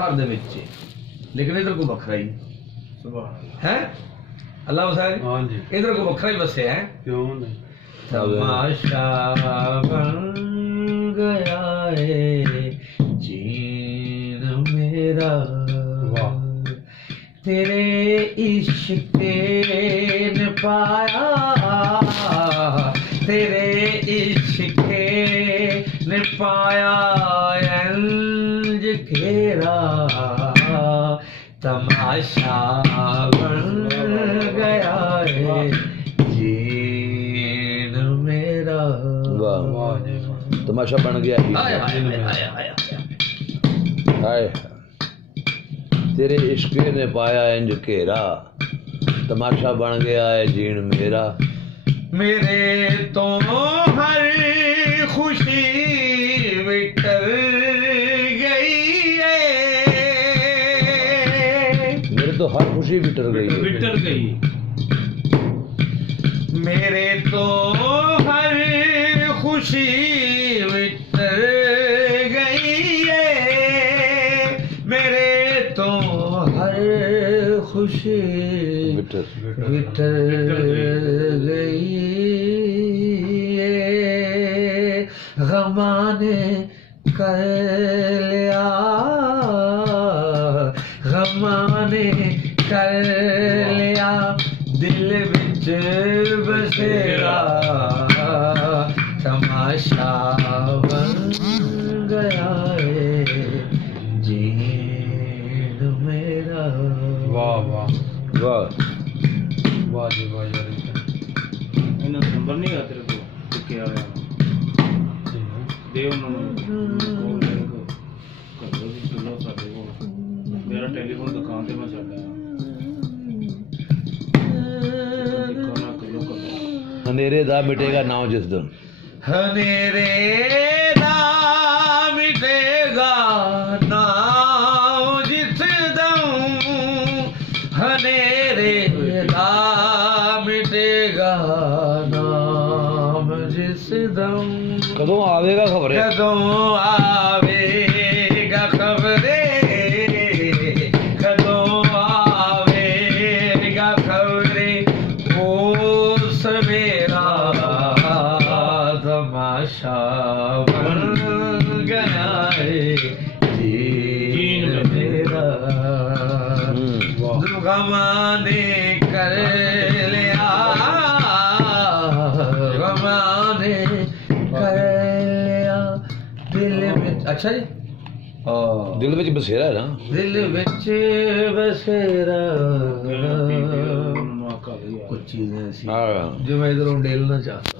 हर दे विच लेकिन इधर को बखरा ही है अल्लाह वसाए इधर को बखरा ही बसे है क्यों नहीं तमाशा बन गया है जीन मेरा तेरे इश्क ने पाया तेरे इश्क ने पाया अंज घेरा तमाशा बन गया है जीन मेरा। तमाशा बन गया हाय तेरे इश्क ने पाया इंज घेरा तमाशा बन गया है जीण मेरा। मेरे तो हर खुशी बिखर गई है मेरे तो हर खुशी बिटर गई मेरे तो हर खुशी बिटर गई है मेरे तो हर खुशी बिटर गई है गमा ने कर लिया गमा ने कर लिया दिल विच बसेरा तमाशा बन गया है जीन मेरा। वाह वाह वाह वाह जी वाह यार इन्हें नंबर नहीं आते तेरे को क्या आया दे उन्होंने मेरा टेलीफोन दुकान पे मैं चल आया अंधेरे दा मिटेगा नाव जिस दिन हनेरे दा मिटेगा नाव जिस दम हनेरे दा मिटेगा नाम जिस दम कदों आवेगा खबरें कदों आवेगा खबरें कदों आवेगा खबरें ओ सवेरा तमाशा बन गया है जीन मेरा। गमा ने कर लिया गमा ने कर लिया दिल में अच्छा जी दिल विच बसेरा है ना दिल विच बसेरा कुछ चीजें ऐसी जो मैं इधरों डेलना चाहता